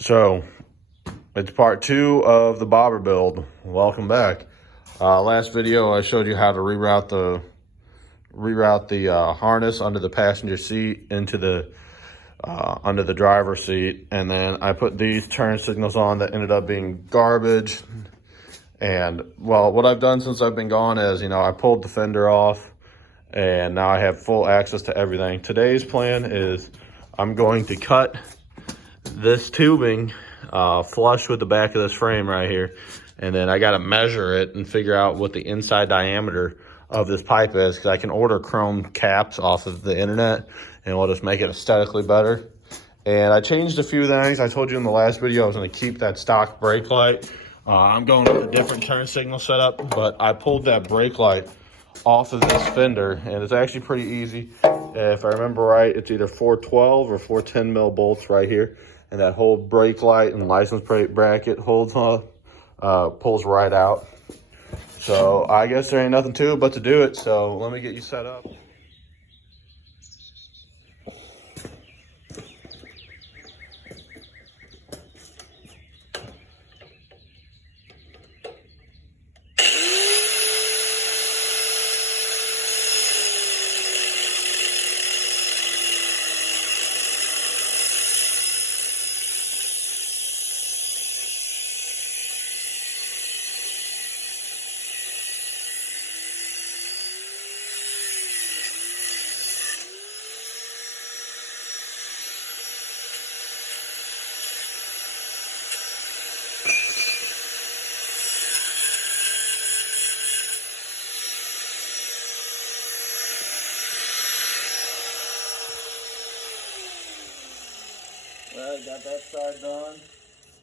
So it's part 2 of the bobber build. Welcome back. Last video I showed you how to reroute the harness under the passenger seat into the under the driver's seat, and then I put these turn signals on that ended up being garbage. And well, what I've done since I've been gone is, I pulled the fender off, and now I have full access to everything. Today's plan is I'm going to cut this tubing flush with the back of this frame right here, and then I got to measure it and figure out what the inside diameter of this pipe is, because I can order chrome caps off of the internet and we'll just make it aesthetically better. And I changed a few things. I told you in the last video I was going to keep that stock brake light. I'm going with a different turn signal setup, but I pulled that brake light off of this fender, and it's actually pretty easy. If I remember right, it's either 412 or 410 mil bolts right here, and that whole brake light and license plate bracket holds on, pulls right out. So I guess there ain't nothing to it but to do it. So let me get you set up. Well, I got that side done,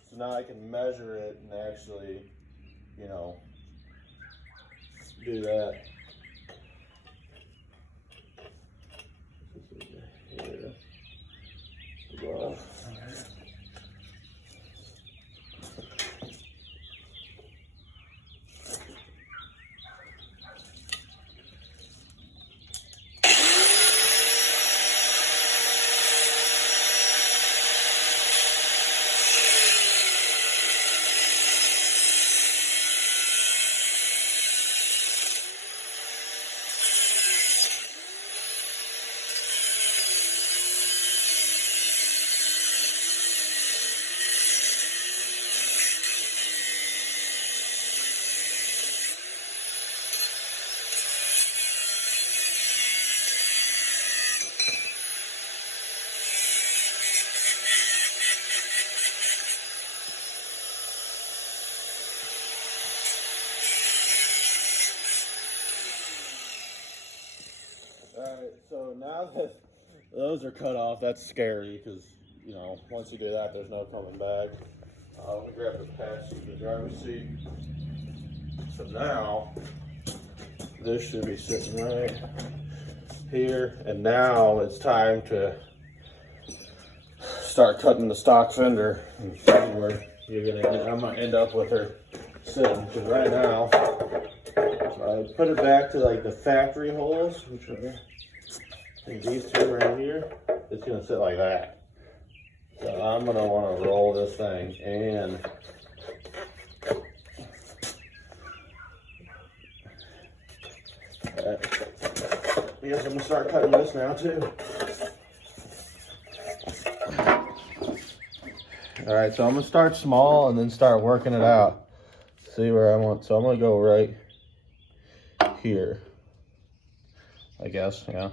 so now I can measure it and actually, do that. Here. Alright, so now that those are cut off, that's scary because, once you do that, there's no coming back. Let me grab the passenger seat, the driver's seat. So now, this should be sitting right here, and now it's time to start cutting the stock fender and see where I'm gonna end up with her sitting, because right now, so I put it back to like the factory holes, which are, I think these two right here. It's gonna sit like that. So I'm gonna want to roll this thing, and I guess I'm gonna start cutting this now too. All right, so I'm gonna start small and then start working it out. See where I want. So I'm gonna go right here, I guess, yeah.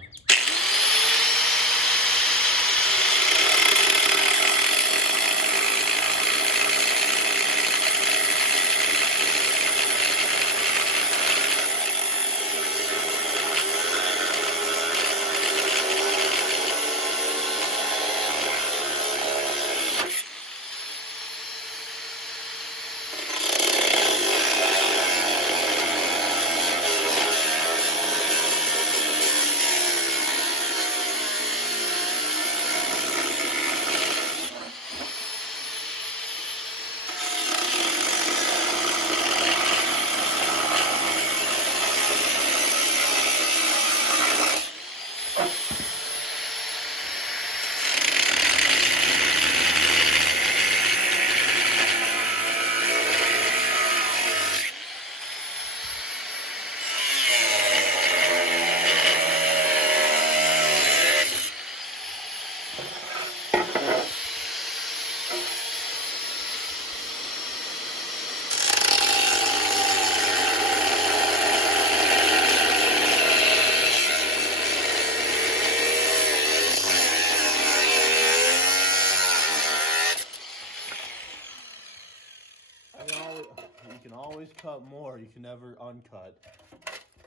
always cut more. You can never uncut.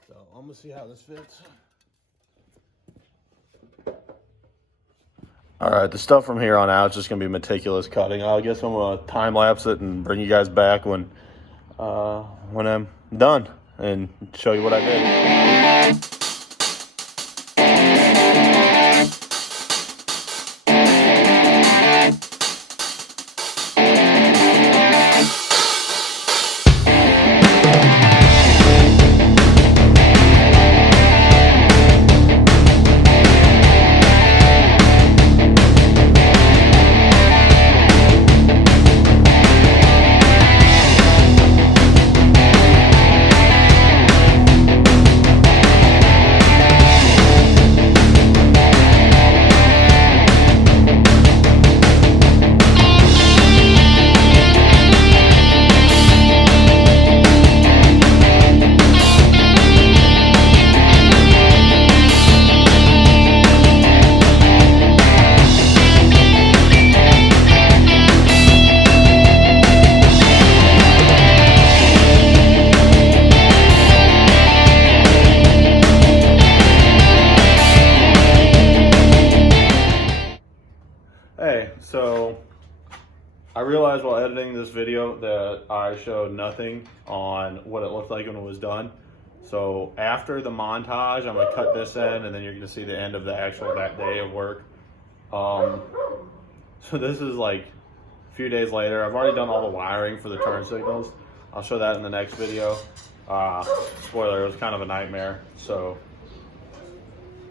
So I'm gonna see how this fits. All right, the stuff from here on out is just gonna be meticulous cutting. I guess I'm gonna time lapse it and bring you guys back when I'm done and show you what I did. Hey, so I realized while editing this video that I showed nothing on what it looked like when it was done. So after the montage, I'm gonna cut this in, and then you're gonna see the end of the actual that day of work. So this is like a few days later. I've already done all the wiring for the turn signals. I'll show that in the next video. Spoiler, it was kind of a nightmare. So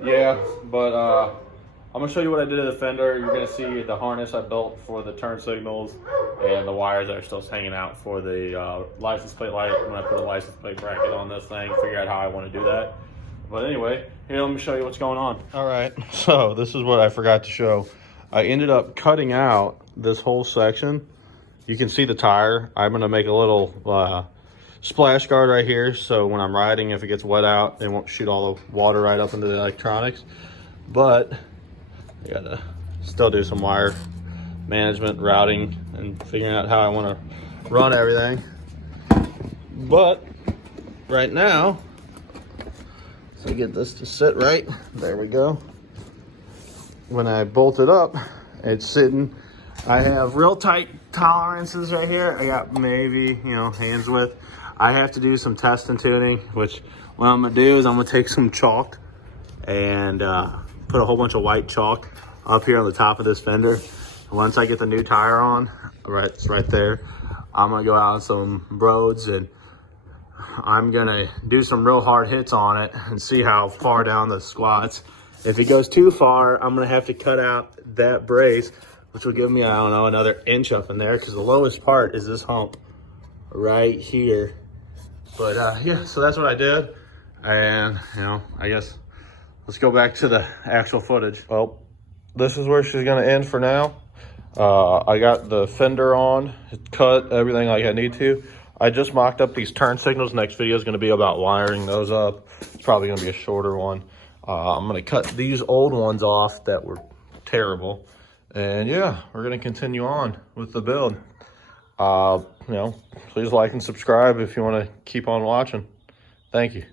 yeah, but I'm gonna show you what I did to the Fender. You're gonna see the harness I built for the turn signals and the wires that are still hanging out for the license plate light. When I put a license plate bracket on this thing, figure out how I want to do that. But anyway, here, let me show you what's going on. All right, so this is what I forgot to show. I ended up cutting out this whole section. You can see the tire. I'm gonna make a little splash guard right here, so when I'm riding, if it gets wet out, it won't shoot all the water right up into the electronics. But I gotta still do some wire management, routing, and figuring out how I want to run everything. But right now, so get this to sit right. There we go. When I bolt it up, it's sitting. I have real tight tolerances right here. I got maybe, hands width. I have to do some test and tuning, which what I'm gonna do is I'm gonna take some chalk and put a whole bunch of white chalk up here on the top of this fender. Once I get the new tire on, it's right there, I'm gonna go out on some roads and I'm gonna do some real hard hits on it and see how far down the squats. If it goes too far, I'm gonna have to cut out that brace, which will give me, I don't know, another inch up in there, because the lowest part is this hump right here. But yeah, so that's what I did. And I guess let's go back to the actual footage. Well, this is where she's gonna end for now. I got the fender on, cut everything like I need to. I just mocked up these turn signals. Next video is gonna be about wiring those up. It's probably gonna be a shorter one. I'm gonna cut these old ones off that were terrible. And yeah, we're gonna continue on with the build. Please like and subscribe if you wanna keep on watching. Thank you.